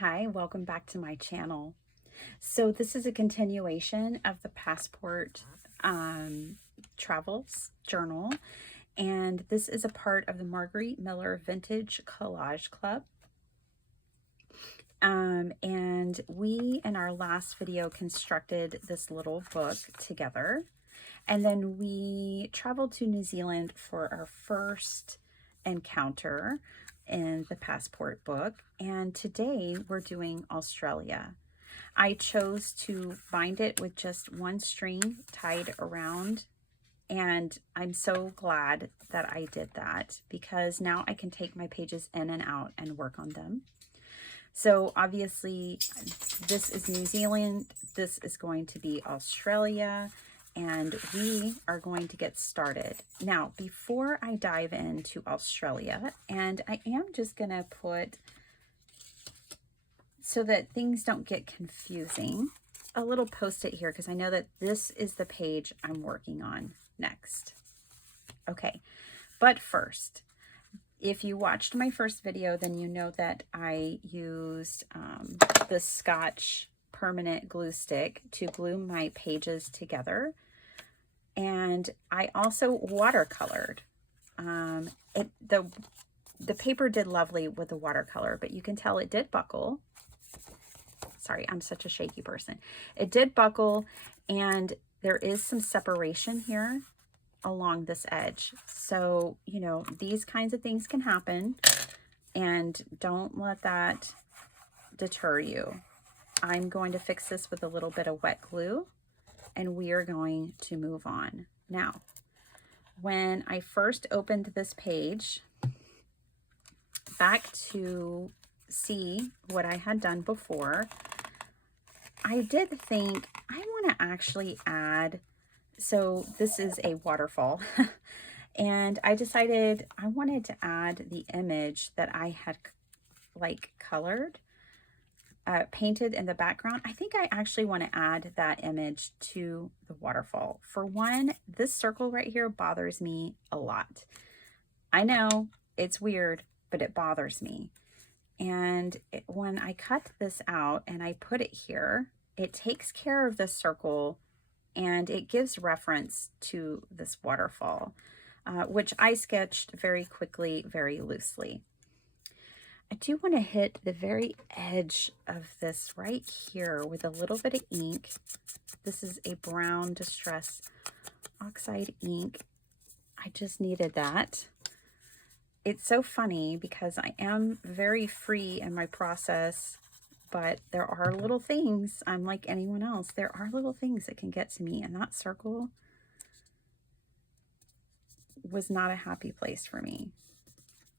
Hi, welcome back to my channel. So this is a continuation of the Passport Travels Journal, and this is a part of the Marguerite Miller Vintage Collage Club. And we, in our last video, constructed this little book together, and then we traveled to New Zealand for our first encounter in the Passport book, and today we're doing Australia. I chose to bind it with just one string tied around, and I'm so glad that I did that because now I can take my pages in and out and work on them. So obviously this is New Zealand, this is going to be Australia, and we are going to get started. Now, before I dive into Australia, and I am just going to put, so that things don't get confusing, a little post-it here because I know that this is the page I'm working on next. Okay, but first, if you watched my first video, then you know that I used the Scotch permanent glue stick to glue my pages together, and I also watercolored. The paper did lovely with the watercolor, but you can tell it did buckle. Sorry, I'm such a shaky person. It did buckle, and there is some separation here along this edge. So, you know, these kinds of things can happen, and don't let that deter you. I'm going to fix this with a little bit of wet glue, and we are going to move on. Now, when I first opened this page, back to see what I had done before, I did think I want to actually add, so this is a waterfall, and I decided I wanted to add the image that I had like colored, painted in the background. I think I actually want to add that image to the waterfall. For one, this circle right here bothers me a lot. I know it's weird, but it bothers me. And when I cut this out and I put it here, it takes care of the circle and it gives reference to this waterfall, which I sketched very quickly, very loosely. I do want to hit the very edge of this right here with a little bit of ink. This is a brown Distress Oxide ink. I just needed that. It's so funny because I am very free in my process, but there are little things, I'm like anyone else, there are little things that can get to me, and that circle was not a happy place for me.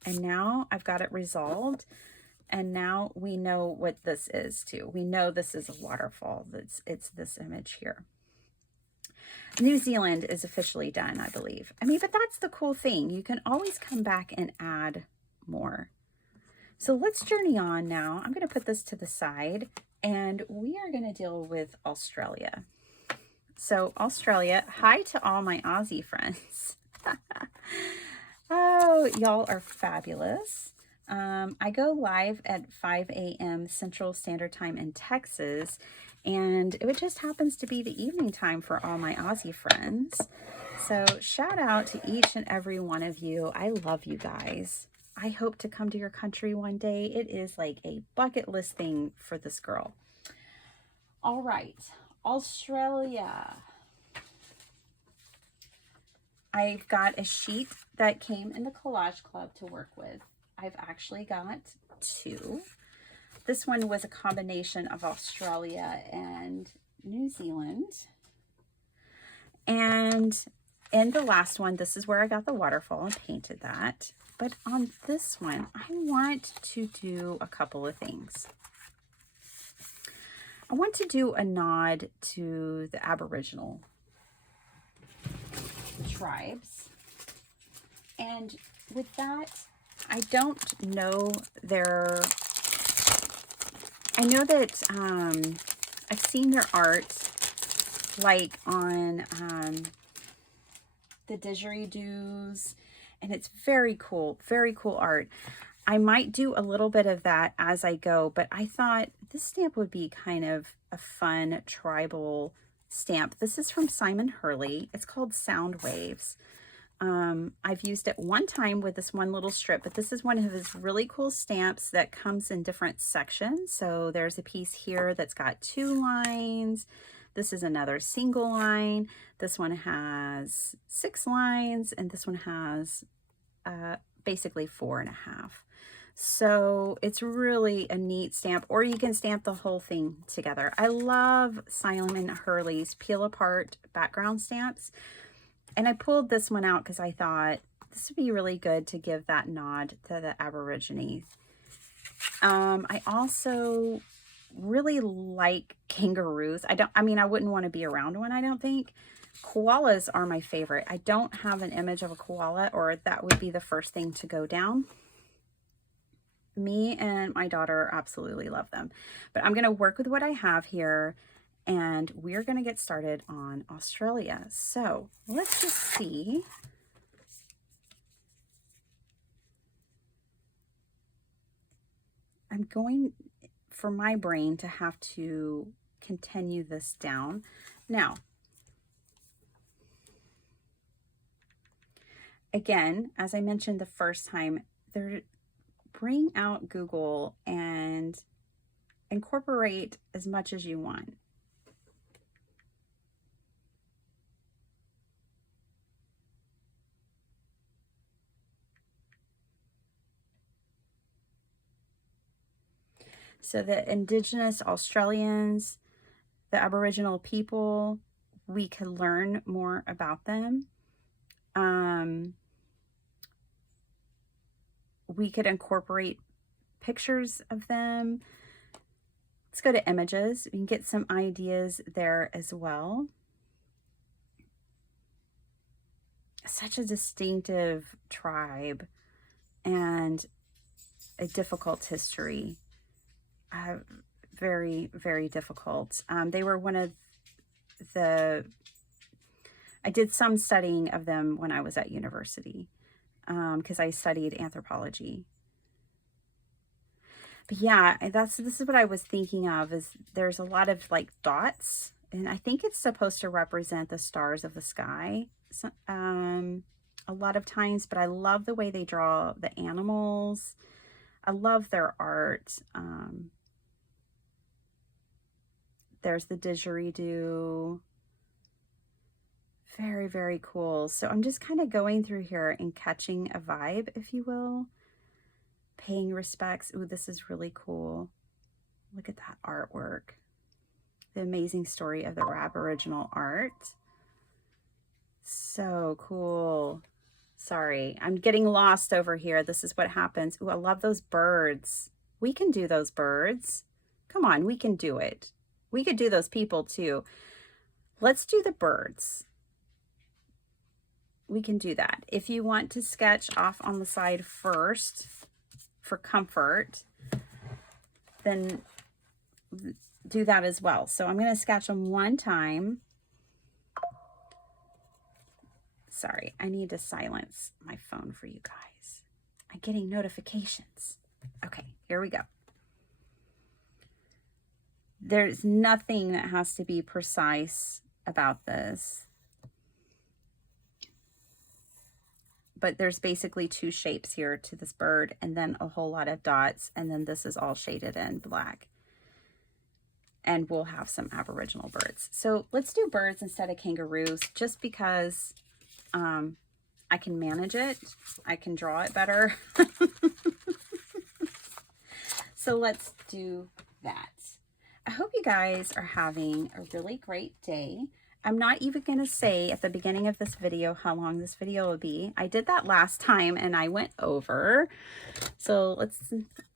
And now I've got it resolved, and now we know what this is too. We know this is a waterfall. It's this image here. New Zealand is officially done, I believe. I mean, but that's the cool thing. You can always come back and add more. So let's journey on now. I'm going to put this to the side, and we are going to deal with Australia. So Australia, hi to all my Aussie friends. Oh, y'all are fabulous. I go live at 5 a.m. Central Standard Time in Texas, and it just happens to be the evening time for all my Aussie friends. So shout out to each and every one of you. I love you guys. I hope to come to your country one day. It is like a bucket list thing for this girl. All right, Australia. I've got a sheet that came in the Collage Club to work with. I've actually got two. This one was a combination of Australia and New Zealand. And in the last one, this is where I got the waterfall and painted that. But on this one, I want to do a couple of things. I want to do a nod to the Aboriginal tribes. And with that, I don't know I know that I've seen their art like on the didgeridoos, and it's very cool art. I might do a little bit of that as I go, but I thought this stamp would be kind of a fun tribal stamp. This is from Simon Hurley. It's called Sound Waves. I've used it one time with this one little strip, but this is one of his really cool stamps that comes in different sections. So there's a piece here that's got 2 lines. This is another single line. This one has 6 lines, and this one has basically 4.5. So it's really a neat stamp, or you can stamp the whole thing together. I love Simon Hurley's peel apart background stamps. And I pulled this one out because I thought this would be really good to give that nod to the Aborigines. I also really like kangaroos. I mean, I wouldn't want to be around one, I don't think. Koalas are my favorite. I don't have an image of a koala, or that would be the first thing to go down. Me and my daughter absolutely love them. But I'm going to work with what I have here, and we're going to get started on Australia. So let's just see. I'm going, for my brain, to have to continue this down. Now, again, as I mentioned the first time, bring out Google and incorporate as much as you want. So the Indigenous Australians, the Aboriginal people, we could learn more about them. We could incorporate pictures of them. Let's go to images. We can get some ideas there as well. Such a distinctive tribe and a difficult history. Very, very difficult. They were one of the, I did some studying of them when I was at university, because I studied anthropology. But yeah, this is what I was thinking of, is there's a lot of like dots, and I think it's supposed to represent the stars of the sky a lot of times, but I love the way they draw the animals. I love their art. There's the didgeridoo. Very, very cool. So I'm just kind of going through here and catching a vibe, if you will. Paying respects. Ooh, this is really cool. Look at that artwork. The amazing story of the Aboriginal art. So cool. Sorry, I'm getting lost over here. This is what happens. Ooh, I love those birds. We can do those birds. Come on, we can do it. We could do those people too. Let's do the birds. We can do that. If you want to sketch off on the side first for comfort, then do that as well. So I'm going to sketch them one time. Sorry, I need to silence my phone for you guys. I'm getting notifications. Okay, here we go. There's nothing that has to be precise about this. But there's basically 2 shapes here to this bird, and then a whole lot of dots, and then this is all shaded in black. And we'll have some Aboriginal birds. So let's do birds instead of kangaroos, just because I can manage it. I can draw it better. So let's do that. I hope you guys are having a really great day. I'm not even going to say at the beginning of this video how long this video will be. I did that last time and I went over. So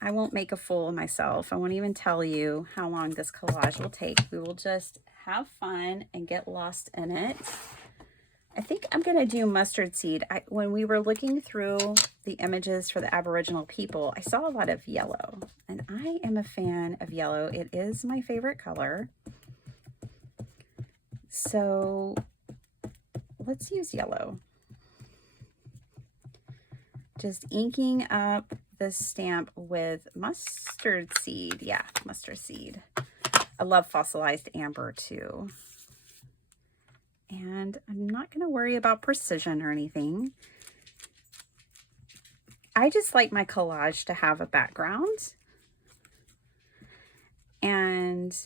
I won't make a fool of myself. I won't even tell you how long this collage will take. We will just have fun and get lost in it. I think I'm going to do mustard seed. When we were looking through the images for the Aboriginal people, I saw a lot of yellow, and I am a fan of yellow. It is my favorite color. So let's use yellow. Just inking up this stamp with mustard seed. Yeah, mustard seed. I love fossilized amber too. And I'm not going to worry about precision or anything. I just like my collage to have a background. And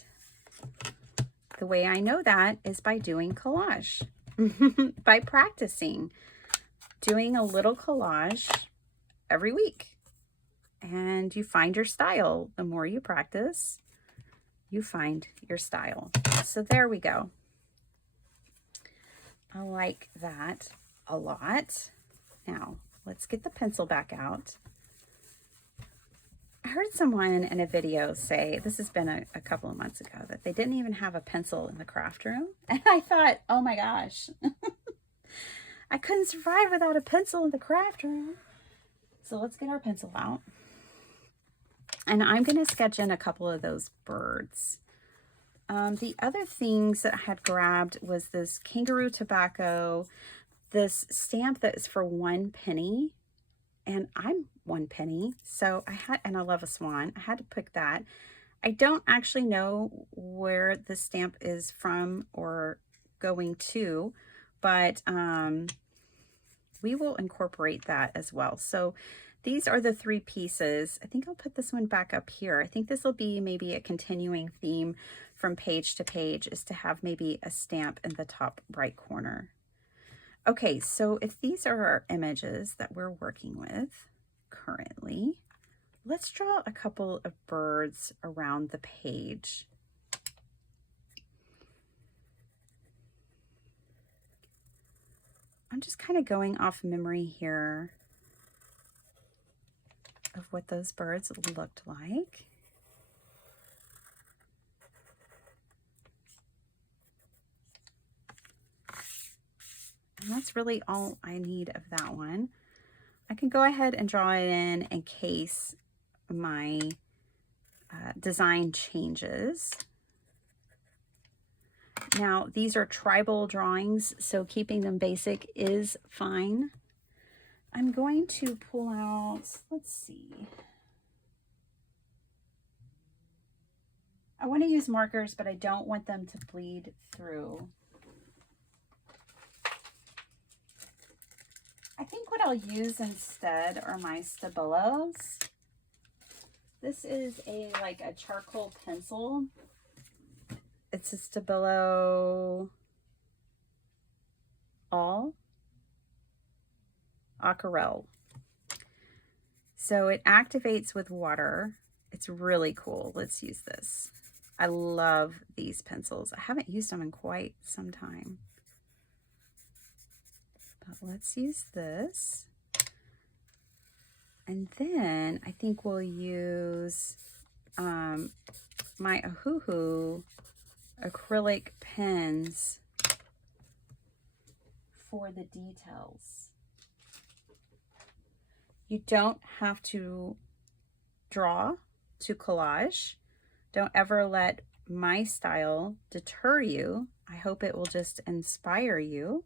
the way I know that is by doing collage, by practicing, doing a little collage every week. And you find your style. The more you practice, you find your style. So there we go. I like that a lot. Now, let's get the pencil back out. I heard someone in a video say, this has been a couple of months ago, that they didn't even have a pencil in the craft room. And I thought, oh my gosh, I couldn't survive without a pencil in the craft room. So let's get our pencil out. And I'm going to sketch in a couple of those birds. The other things that I had grabbed was this kangaroo tobacco, this stamp that is for 1 penny. And I'm 1 penny, so and I love a swan. I had to pick that. I don't actually know where the stamp is from or going to, but we will incorporate that as well. So these are the 3 pieces. I think I'll put this one back up here. I think this will be maybe a continuing theme from page to page, is to have maybe a stamp in the top right corner. Okay, so if these are our images that we're working with currently, let's draw a couple of birds around the page. I'm just kind of going off memory here of what those birds looked like. And that's really all I need of that one. I can go ahead and draw it in case my design changes. Now, these are tribal drawings, so keeping them basic is fine. I'm going to pull out, let's see. I want to use markers, but I don't want them to bleed through. I think what I'll use instead are my Stabilos. This is like a charcoal pencil. It's a Stabilo All Aquarelle. So it activates with water. It's really cool. Let's use this. I love these pencils. I haven't used them in quite some time. Let's use this. And then I think we'll use my Ohuhu acrylic pens for the details. You don't have to draw to collage. Don't ever let my style deter you. I hope it will just inspire you.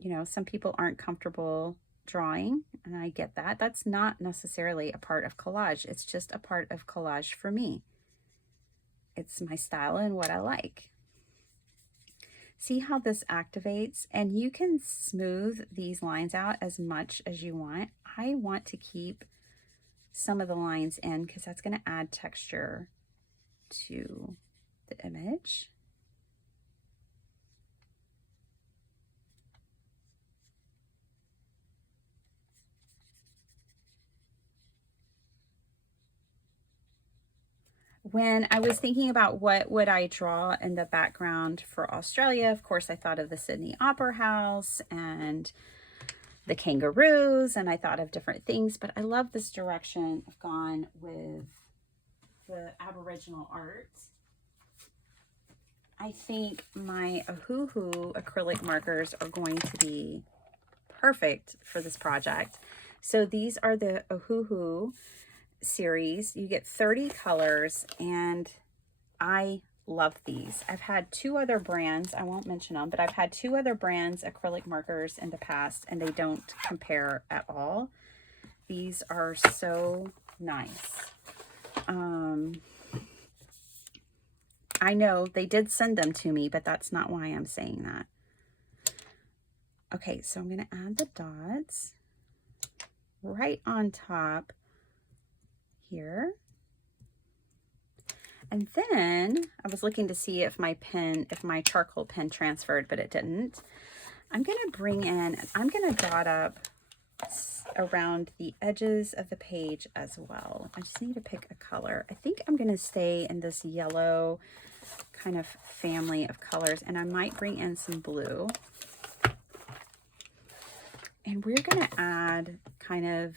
You know, some people aren't comfortable drawing, and I get that. That's not necessarily a part of collage. It's just a part of collage for me. It's my style and what I like. See how this activates? And you can smooth these lines out as much as you want. I want to keep some of the lines in because that's going to add texture to the image. When I was thinking about what would I draw in the background for Australia, of course, I thought of the Sydney Opera House and the kangaroos, and I thought of different things, but I love this direction I've gone with the Aboriginal art. I think my Ohuhu acrylic markers are going to be perfect for this project. So these are the Ohuhu series. You get 30 colors, and I love these. I've had 2 other brands, I won't mention them, but I've had 2 other brands acrylic markers in the past, and they don't compare at all. These are so nice. I know they did send them to me, but that's not why I'm saying that. Okay, so I'm going to add the dots right on top here. And then I was looking to see if my charcoal pen transferred, but it didn't. I'm going to dot up around the edges of the page as well. I just need to pick a color. I think I'm going to stay in this yellow kind of family of colors, and I might bring in some blue. And we're going to add kind of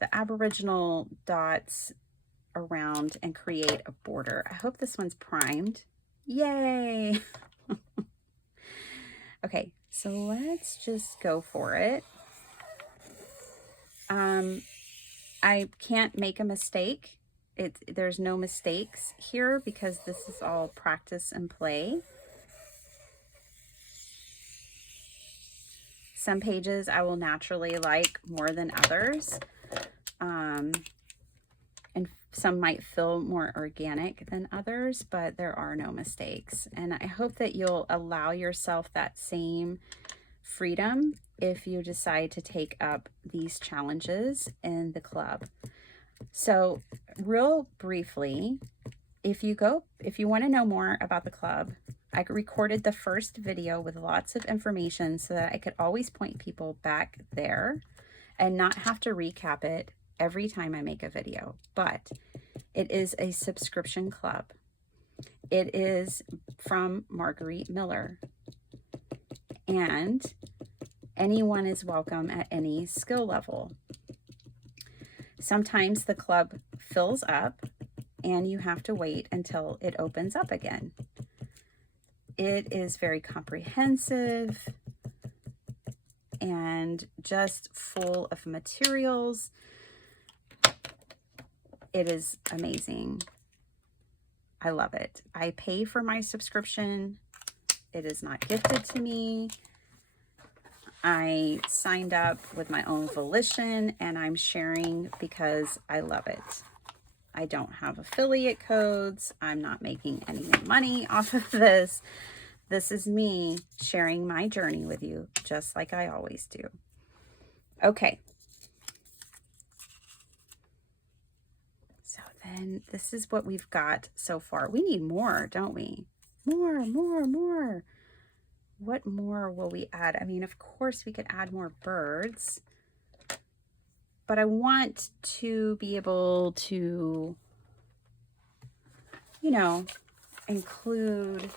the Aboriginal dots around and create a border. I hope this one's primed. Yay! Okay, so let's just go for it. I can't make a mistake. There's no mistakes here because this is all practice and play. Some pages I will naturally like more than others. And some might feel more organic than others, but there are no mistakes. And I hope that you'll allow yourself that same freedom if you decide to take up these challenges in the club. So real briefly, if you want to know more about the club, I recorded the first video with lots of information so that I could always point people back there and not have to recap it every time I make a video. But it is a subscription club. It is from Marguerite Miller. And anyone is welcome at any skill level. Sometimes the club fills up and you have to wait until it opens up again. It is very comprehensive and just full of materials. It is amazing. I love it. I pay for my subscription. It is not gifted to me. I signed up with my own volition and I'm sharing because I love it. I don't have affiliate codes. I'm not making any money off of this. This is me sharing my journey with you, just like I always do. Okay. So then this is what we've got so far. We need more, don't we? More. What more will we add? I mean, of course we could add more birds, but I want to be able to, you know, include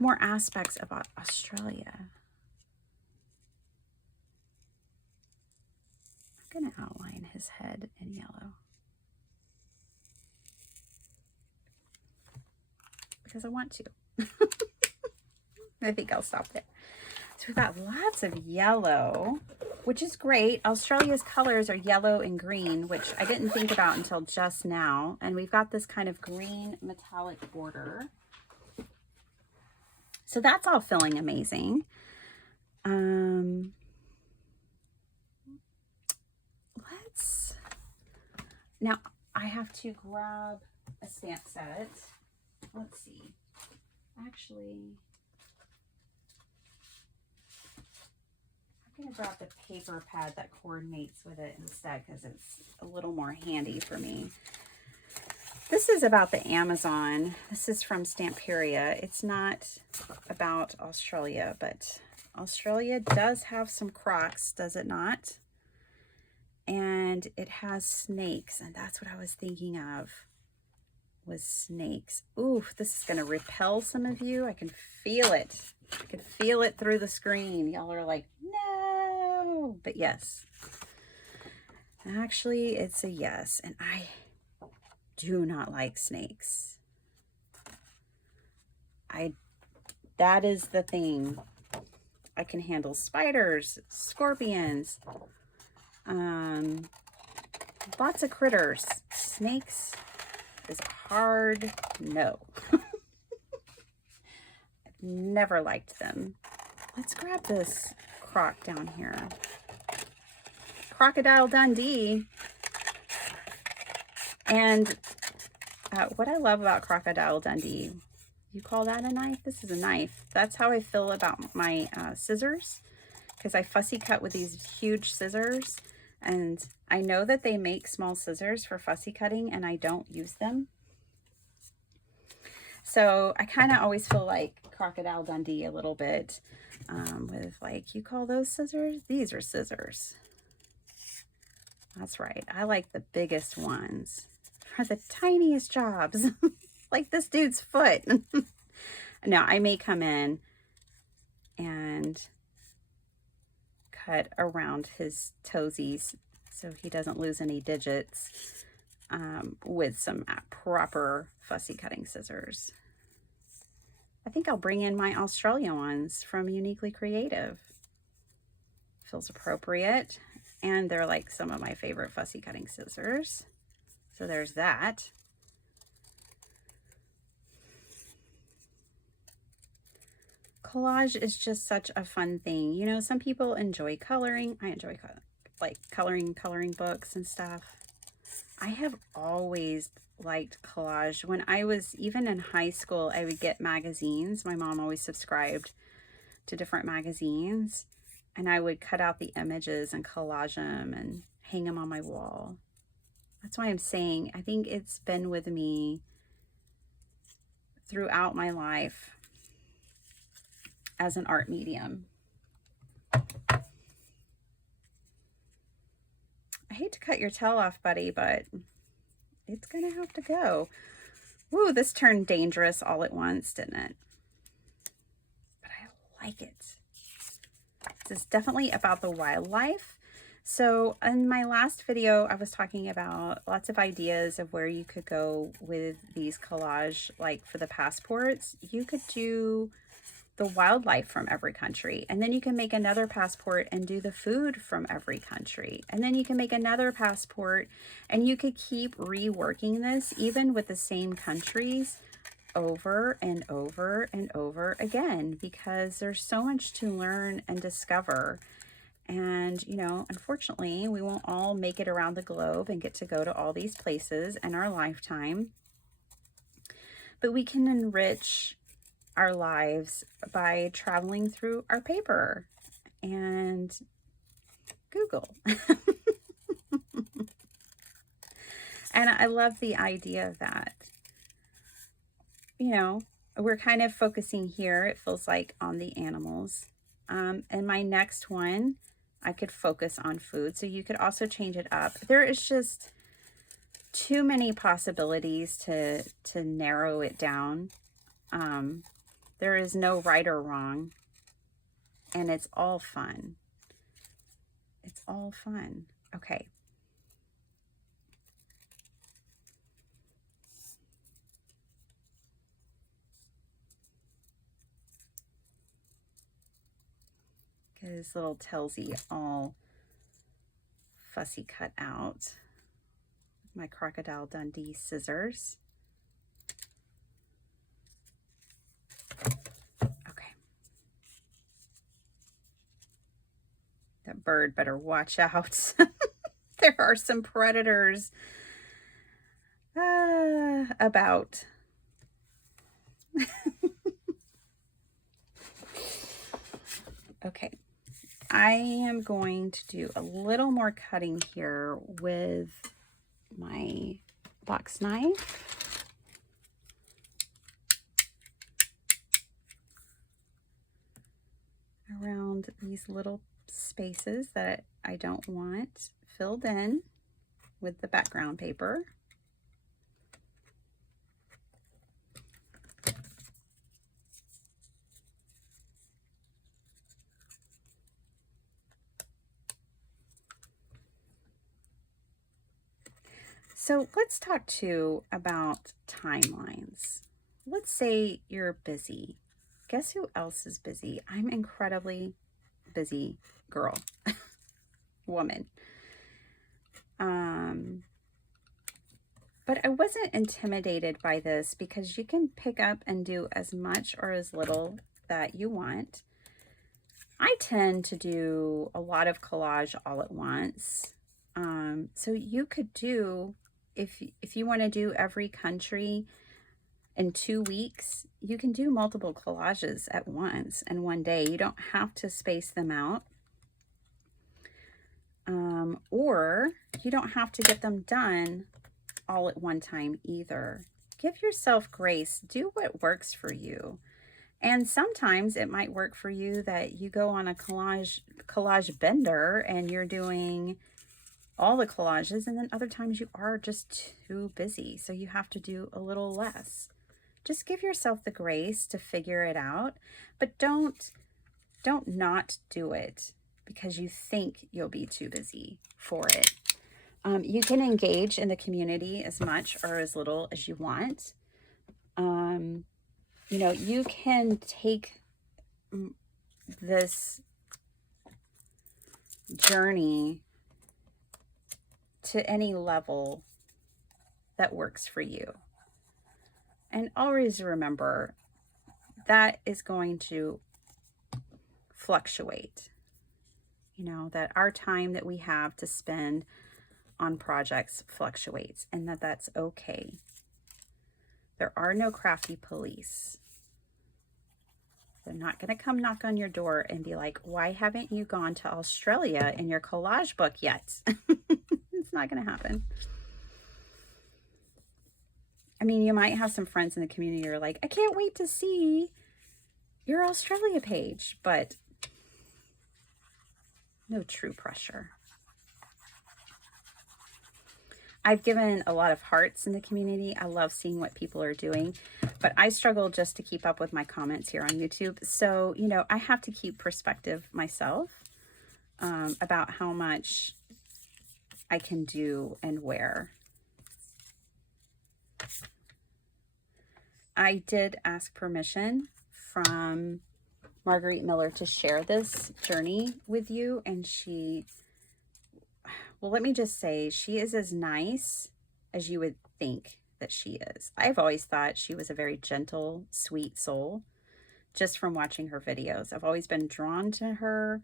more aspects about Australia. I'm going to outline his head in yellow because I want to. I think I'll stop there. So we've got lots of yellow, which is great. Australia's colors are yellow and green, which I didn't think about until just now. And we've got this kind of green metallic border. So that's all feeling amazing. Now I have to grab a stamp set. Let's see. Actually, I'm going to grab the paper pad that coordinates with it instead because it's a little more handy for me. This is about the Amazon. This is from Stamperia. It's not about Australia, but Australia does have some crocs, does it not? And it has snakes, and that's what I was thinking of, was snakes. Ooh, this is going to repel some of you. I can feel it. I can feel it through the screen. Y'all are like, no, but yes. Actually, it's a yes, and I do not like snakes. That is the thing. I can handle spiders, scorpions, lots of critters. Snakes is a hard no. Never liked them. Let's grab this croc down here. Crocodile Dundee. And what I love about Crocodile Dundee, you call that a knife? This is a knife. That's how I feel about my scissors, because I fussy cut with these huge scissors, and I know that they make small scissors for fussy cutting, and I don't use them. So I kind of always feel like Crocodile Dundee a little bit with like, you call those scissors? These are scissors. That's right. I like the biggest ones for the tiniest jobs, like this dude's foot. Now I may come in and cut around his toesies so he doesn't lose any digits with some proper fussy cutting scissors. I think I'll bring in my Australia ones from Uniquely Creative. Feels appropriate, and they're like some of my favorite fussy cutting scissors. So there's that. Collage is just such a fun thing. You know, some people enjoy coloring. I enjoy coloring books and stuff. I have always liked collage. When I was even in high school, I would get magazines. My mom always subscribed to different magazines, and I would cut out the images and collage them and hang them on my wall. That's why I'm saying I think it's been with me throughout my life as an art medium. I hate to cut your tail off, buddy, but it's gonna have to go. Woo, this turned dangerous all at once, didn't it? But I like it. This is definitely about the wildlife. So in my last video, I was talking about lots of ideas of where you could go with these collage, like for the passports. You could do the wildlife from every country, and then you can make another passport and do the food from every country, and then you can make another passport, and you could keep reworking this even with the same countries over and over and over again, because there's so much to learn and discover. And you know, unfortunately, we won't all make it around the globe and get to go to all these places in our lifetime, but we can enrich our lives by traveling through our paper and Google. And I love the idea of that. You know, we're kind of focusing here, it feels like, on the animals. And my next one, I could focus on food. So you could also change it up. There is just too many possibilities to narrow it down. There is no right or wrong, and it's all fun. It's all fun. Okay. Get his little tailsy all fussy cut out. My Crocodile Dundee scissors. That bird better watch out. There are some predators about. Okay, I am going to do a little more cutting here with my box knife. Around these little spaces that I don't want filled in with the background paper. So let's talk too about timelines. Let's say you're busy. Guess who else is busy? I'm incredibly busy girl, woman. But I wasn't intimidated by this because you can pick up and do as much or as little that you want. I tend to do a lot of collage all at once. So you could do, if you want to do every country in 2 weeks, you can do multiple collages at once in one day. You don't have to space them out. Or you don't have to get them done all at one time either. Give yourself grace. Do what works for you. And sometimes it might work for you that you go on a collage bender and you're doing all the collages, and then other times you are just too busy, so you have to do a little less. Just give yourself the grace to figure it out, but don't not do it because you think you'll be too busy for it. You can engage in the community as much or as little as you want. You know, you can take this journey to any level that works for you. And always remember that is going to fluctuate. You know, that our time that we have to spend on projects fluctuates, and that's okay. There are no crafty police. They're not going to come knock on your door and be like, why haven't you gone to Australia in your collage book yet? It's not going to happen. I mean, you might have some friends in the community who are like, I can't wait to see your Australia page, but no true pressure. I've given a lot of hearts in the community. I love seeing what people are doing, but I struggle just to keep up with my comments here on YouTube. So, you know, I have to keep perspective myself about how much I can do and where. I did ask permission from Marguerite Miller to share this journey with you, and she, well, let me just say, she is as nice as you would think that she is. I've always thought she was a very gentle, sweet soul, just from watching her videos. I've always been drawn to her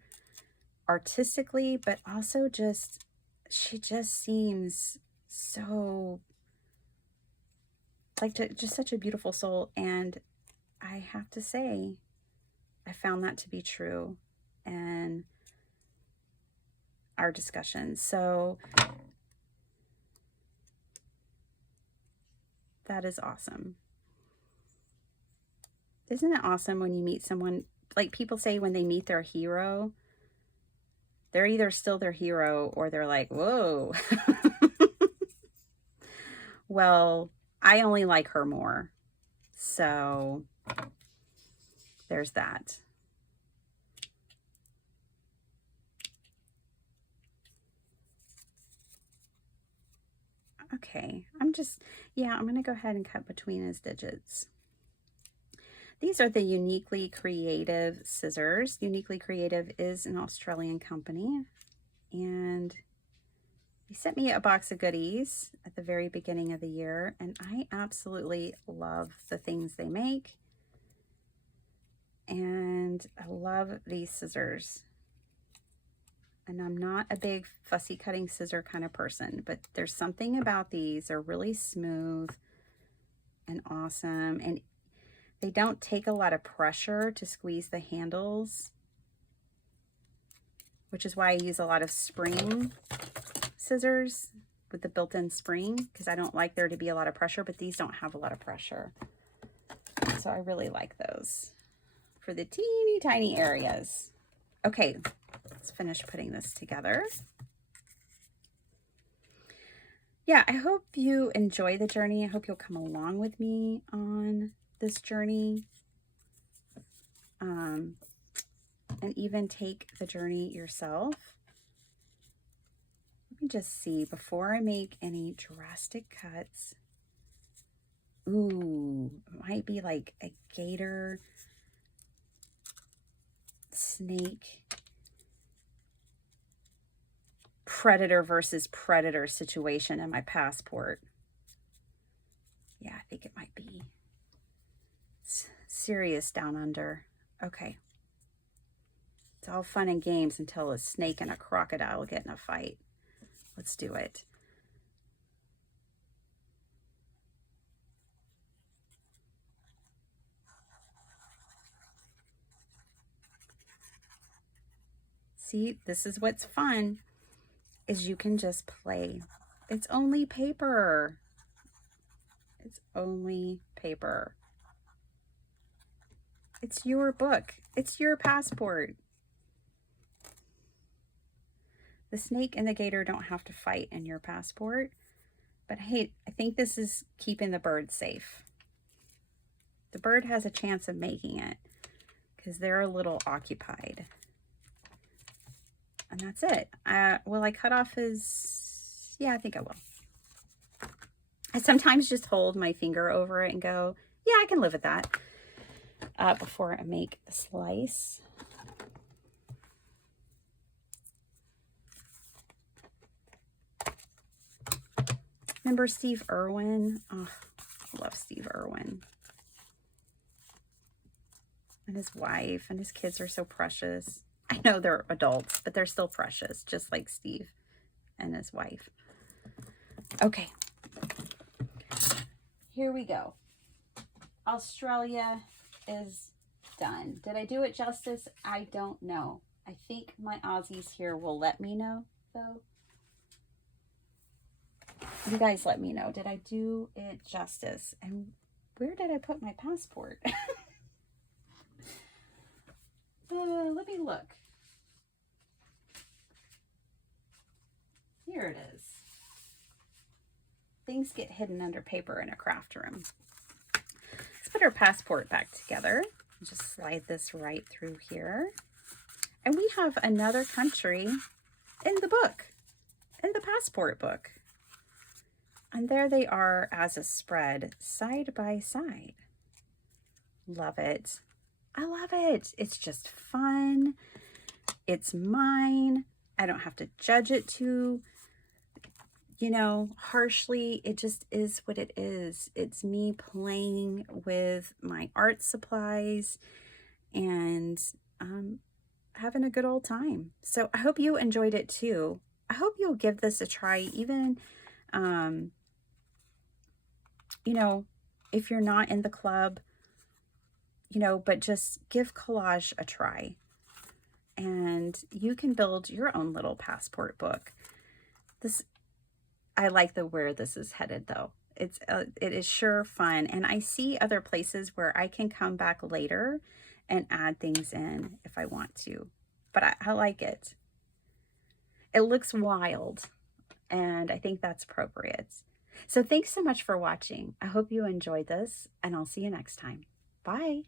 artistically, but also just, she just seems so, like, just such a beautiful soul. And I have to say, I found that to be true in our discussions. So that is awesome. Isn't it awesome when you meet someone, like people say when they meet their hero, they're either still their hero or they're like, whoa. Well, I only like her more. So there's that. Okay, I'm going to go ahead and cut between his digits. These are the Uniquely Creative scissors. Uniquely Creative is an Australian company, and they sent me a box of goodies at the very beginning of the year, and I absolutely love the things they make, and I love these scissors. And I'm not a big fussy cutting scissor kind of person, but there's something about these. They're really smooth and awesome, and they don't take a lot of pressure to squeeze the handles, which is why I use a lot of spring scissors with the built-in spring, because I don't like there to be a lot of pressure, but these don't have a lot of pressure. So I really like those for the teeny tiny areas. Okay, let's finish putting this together. Yeah, I hope you enjoy the journey. I hope you'll come along with me on this journey. And even take the journey yourself. Let me just see, before I make any drastic cuts. Ooh, it might be like a gator snake predator versus predator situation in my passport. Yeah, I think it might be serious down under. Okay. It's all fun and games until a snake and a crocodile get in a fight. Let's do it. See, this is what's fun, is you can just play. It's only paper. It's only paper. It's your book. It's your passport. The snake and the gator don't have to fight in your passport. But hey, I think this is keeping the bird safe. The bird has a chance of making it because they're a little occupied. And that's it. Will I cut off his... Yeah, I think I will. I sometimes just hold my finger over it and go, yeah, I can live with that, before I make the slice. Remember Steve Irwin? Oh, I love Steve Irwin. And his wife and his kids are so precious. I know they're adults, but they're still precious, just like Steve and his wife. Okay. Here we go. Australia is done. Did I do it justice? I don't know. I think my Aussies here will let me know, though. You guys let me know. Did I do it justice? And where did I put my passport? Let me look. Here it is. Things get hidden under paper in a craft room. Let's put our passport back together. Just slide this right through here. And we have another country in the book, in the passport book. And there they are as a spread, side by side. Love it. I love it. It's just fun. It's mine. I don't have to judge it too, you know, harshly. It just is what it is. It's me playing with my art supplies and having a good old time. So I hope you enjoyed it too. I hope you'll give this a try, even, you know, if you're not in the club, you know, but just give collage a try. And you can build your own little passport book. I like where this is headed though. It is sure fun. And I see other places where I can come back later and add things in if I want to. But I like it. It looks wild, and I think that's appropriate. So thanks so much for watching. I hope you enjoyed this, and I'll see you next time. Bye.